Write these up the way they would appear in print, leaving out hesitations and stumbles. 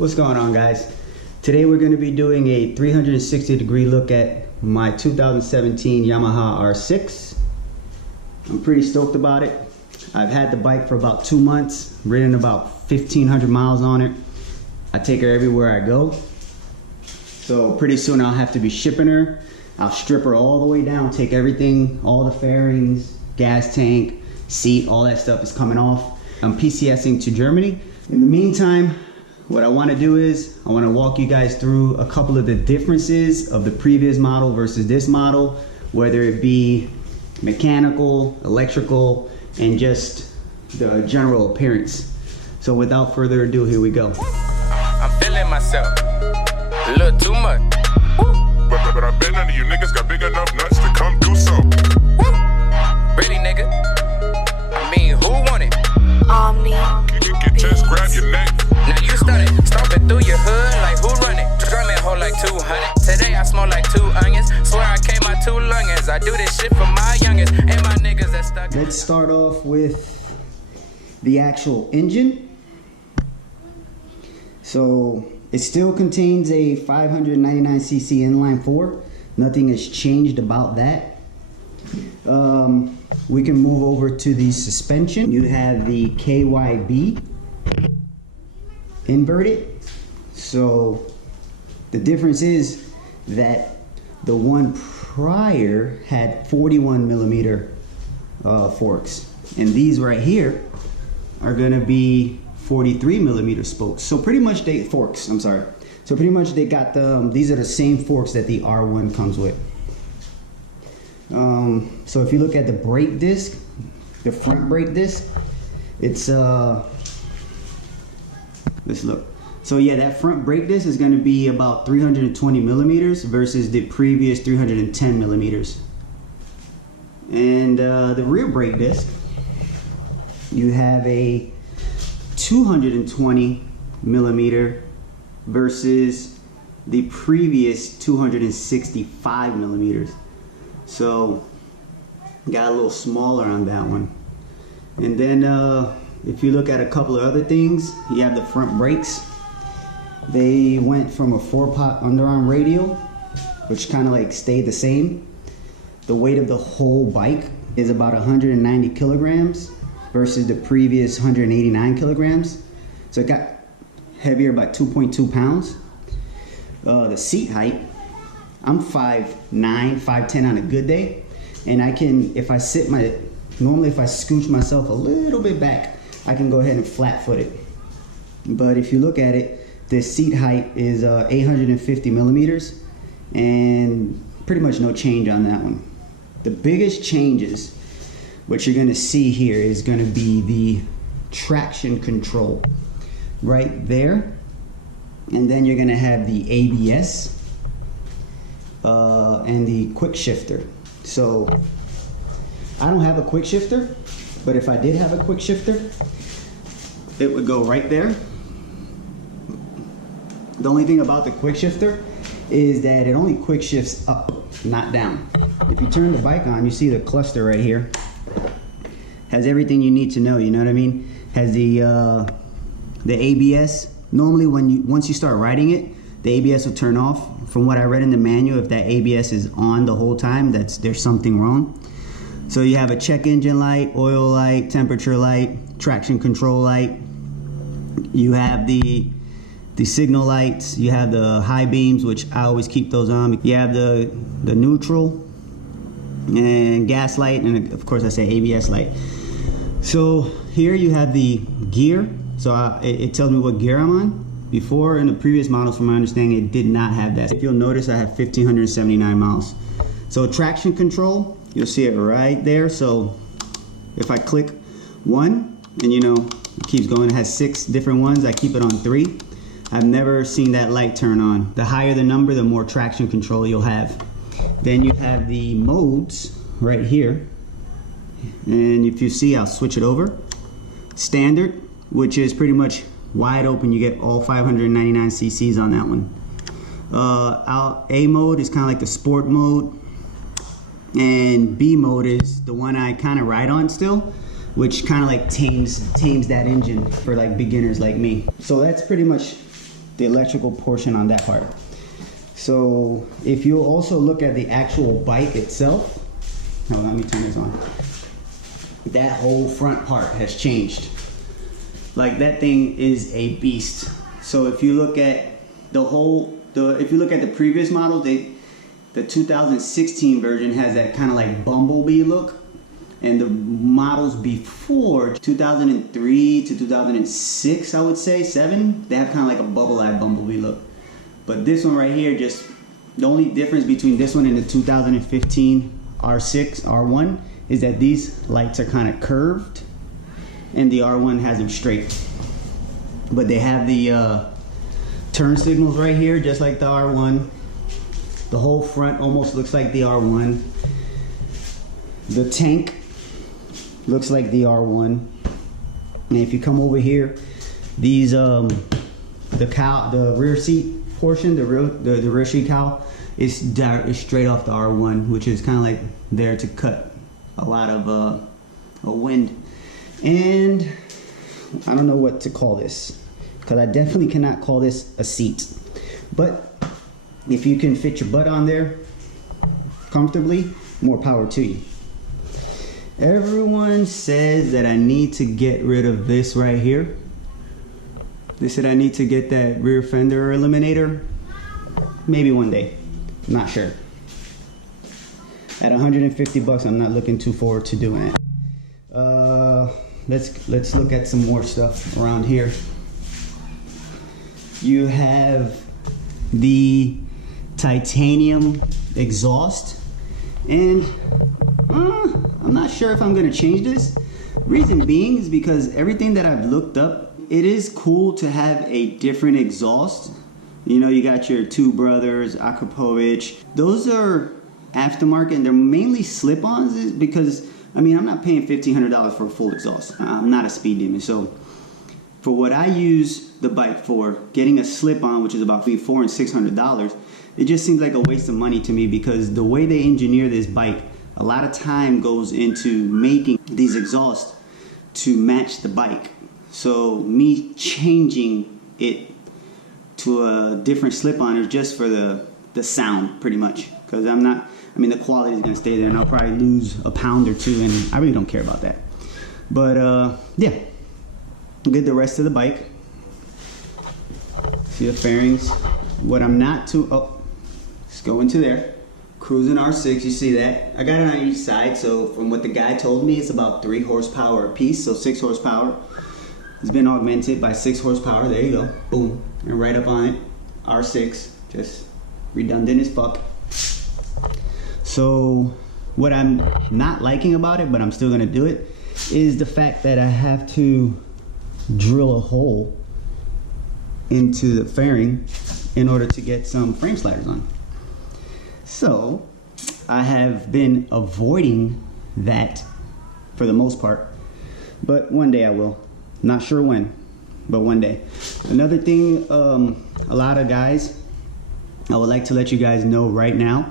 What's going on, guys? Today we're going to be doing a 360-degree look at my 2017 Yamaha R6. I'm pretty stoked about it. I've had the bike for about 2 months, ridden about 1,500 miles on it. I take her everywhere I go. So pretty soon I'll have to be shipping her. I'll strip her all the way down, take everything, all the fairings, gas tank, seat, all that stuff is coming off. I'm PCSing to Germany. In the meantime, what I want to do is I want to walk you guys through a couple of the differences of the previous model versus this model, whether it be mechanical, electrical, and just the general appearance. So without further ado, here we go. I'm feeling myself a little too much. But I bet none of you niggas got big enough nuts to come do so. Ready, nigga? I mean, who want it? You just grab your neck. Now you started stomping through your hood like who run it? Drumming hold like 200. Today I smell like 2 onions. Swear I came out 2 lungins. I do this shit for my youngest and my niggas that stuck. Let's start off with the actual engine. So it still contains a 599cc inline 4. Nothing has changed about that. We can move over to the suspension. You have the KYB inverted. So the difference is that the one prior had 41 millimeter forks, and these right here are going to be 43 millimeter spokes. So pretty much they forks. I'm sorry. So pretty much they got these are the same forks that the R1 comes with. So if you look at the brake disc, the front brake disc, it's let's look. So yeah, that front brake disc is going to be about 320 millimeters versus the previous 310 millimeters. And the rear brake disc, you have a 220 millimeter versus the previous 265 millimeters. So got a little smaller on that one. And then if you look at a couple of other things, you have the front brakes. They went from a 4-pot underarm radial, which kind of like stayed the same. The weight of the whole bike is about 190 kilograms versus the previous 189 kilograms. So it got heavier by 2.2 pounds. The seat height, I'm 5'9", 5'10" on a good day. And I can, if I normally if I scooch myself a little bit back, I can go ahead and flat foot it. But if you look at it, the seat height is 850 millimeters and pretty much no change on that one. The biggest changes, what you're gonna see here, is gonna be the traction control right there. And then you're gonna have the ABS and the quick shifter. So I don't have a quick shifter, but if I did have a quick shifter, it would go right there. The only thing about the quick shifter is that it only quick shifts up, not down. If you turn the bike on, you see the cluster right here. Has everything you need to know, you know what I mean? Has the ABS. Normally once you start riding it, the ABS will turn off. From what I read in the manual, if that ABS is on the whole time, there's something wrong. So you have a check engine light, oil light, temperature light, traction control light. You have the signal lights. You have the high beams, which I always keep those on. You have the neutral and gas light, and of course I say ABS light. So here you have the gear. So it tells me what gear I'm on. Before, in the previous models, from my understanding, it did not have that. If you'll notice, I have 1,579 miles. So traction control, you'll see it right there. So if I click 1, and you know, it keeps going, it has 6 different ones. I keep it on 3. I've never seen that light turn on. The higher the number, the more traction control you'll have. Then you have the modes right here. And if you see, I'll switch it over. Standard, which is pretty much wide open. You get all 599 cc's on that one. A mode is kind of like the sport mode, and B mode is the one I kind of ride on still, which kind of like tames that engine for like beginners like me. So that's pretty much the electrical portion on that part. So if you also look at the actual bike itself, hold on, let me turn this on. That whole front part has changed. Like, that thing is a beast. So if you look at if you look at the previous model, the 2016 version has that kind of like bumblebee look, and the models before 2003 to 2006, I would say 7, they have kind of like a bubble-eyed bumblebee look. But this one right here, just the only difference between this one and the 2015 R6 R1 is that these lights are kind of curved, and the R1 has them straight. But they have the turn signals right here, just like the R1. The whole front almost looks like the R1. The tank looks like the R1. And if you come over here, these the rear seat portion, the rear seat cowl is straight off the R1, which is kind of like there to cut a lot of wind. And I don't know what to call this, because I definitely cannot call this a seat. But if you can fit your butt on there comfortably, more power to you. Everyone says that I need to get rid of this right here. They said I need to get that rear fender eliminator. Maybe one day, I'm not sure. At 150 bucks, I'm not looking too forward to doing it. Let's look at some more stuff around here. You have the titanium exhaust, and I'm not sure if I'm gonna change this. Reason being is because everything that I've looked up, it is cool to have a different exhaust. You know, you got your Two Brothers, Akrapovic. Those are aftermarket, and they're mainly slip-ons, because I mean, I'm not paying $1,500 for a full exhaust. I'm not a speed demon. So for what I use the bike for, getting a slip-on, which is about between $400 and $600, it just seems like a waste of money to me, because the way they engineer this bike, a lot of time goes into making these exhausts to match the bike. So me changing it to a different slip-on is just for the sound, pretty much, because the quality is going to stay there, and I'll probably lose a pound or two, and I really don't care about that. But yeah, get the rest of the bike. See the fairings. What I'm not too, let's go into there. Cruising R6, you see that. I got it on each side, so from what the guy told me, it's about 3 horsepower a piece, so 6 horsepower. It's been augmented by 6 horsepower, there you go, boom. And right up on it, R6, just redundant as fuck. So what I'm not liking about it, but I'm still gonna do it, is the fact that I have to drill a hole into the fairing in order to get some frame sliders on. So I have been avoiding that for the most part, but one day I will. Not sure when, but one day. Another thing, a lot of guys, I would like to let you guys know right now,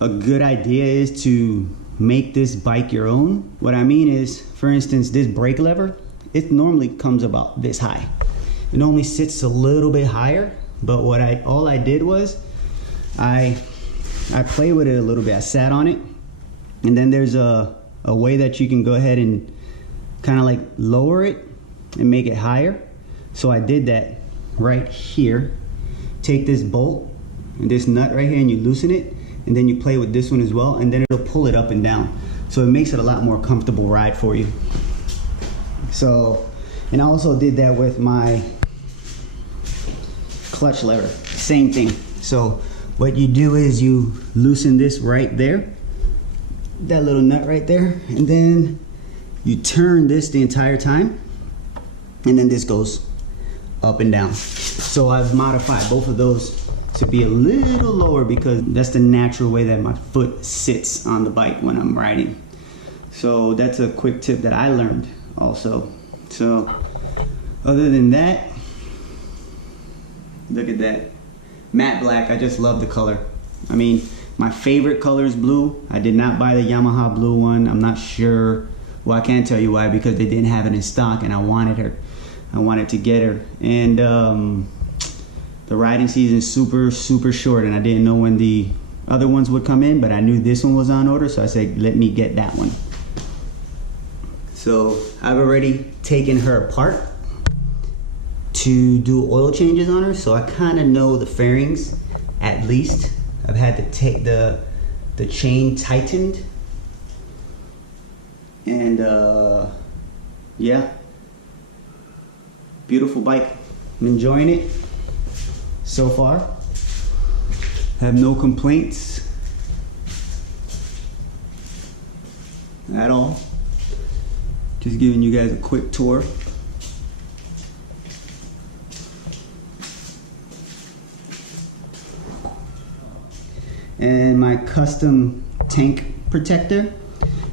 a good idea is to make this bike your own. What I mean is, for instance, this brake lever, it normally comes about this high. It normally sits a little bit higher, but all I did was I played with it a little bit. I sat on it, and then there's a way that you can go ahead and kind of like lower it and make it higher. So I did that right here. Take this bolt and this nut right here, and you loosen it, and then you play with this one as well, and then it'll pull it up and down. So it makes it a lot more comfortable ride for you. So, and I also did that with my clutch lever, same thing. So what you do is you loosen this right there, that little nut right there, and then you turn this the entire time, and then this goes up and down. So I've modified both of those to be a little lower, because that's the natural way that my foot sits on the bike when I'm riding. So that's a quick tip that I learned also. So other than that, look at that. Matte black, I just love the color. I mean, my favorite color is blue. I did not buy the Yamaha blue one. I'm not sure, well, I can't tell you why, because they didn't have it in stock, and I wanted to get her. And The riding season is super short, and I didn't know when the other ones would come in, but I knew this one was on order, so I said, let me get that one. So I've already taken her apart to do oil changes on her, so I kind of know the fairings at least. I've had to take the chain tightened, and yeah, beautiful bike. I'm enjoying it so far. Have no complaints at all. Just giving you guys a quick tour. And my custom tank protector.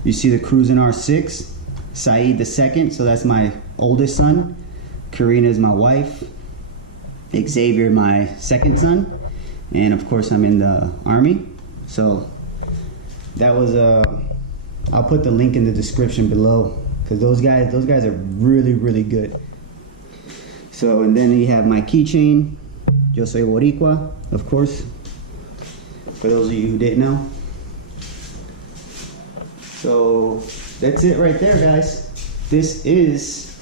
You see the Cruising R6, Saeed the second, so that's my oldest son. Karina is my wife. Xavier, my second son. And of course I'm in the Army. So that was I'll put the link in the description below, because those guys are really good. So, and then you have my keychain, Yo Soy Boricua, of course, for those of you who didn't know. So that's it right there, guys. This is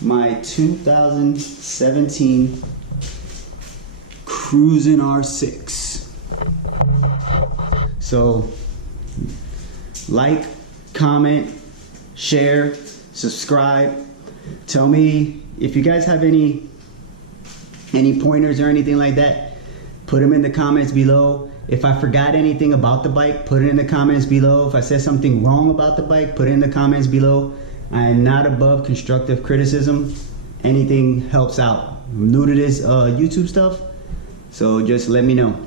my 2017 Cruising R6. So like, comment, share, subscribe. Tell me if you guys have any pointers or anything like that. Put them in the comments below. If I forgot anything about the bike, put it in the comments below. If I said something wrong about the bike, put it in the comments below. I am not above constructive criticism. Anything helps out. I'm new to this YouTube stuff, so just let me know.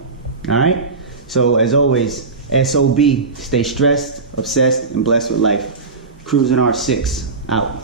All right? So as always, SOB, stay stressed, obsessed, and blessed with life. Cruising R6, out.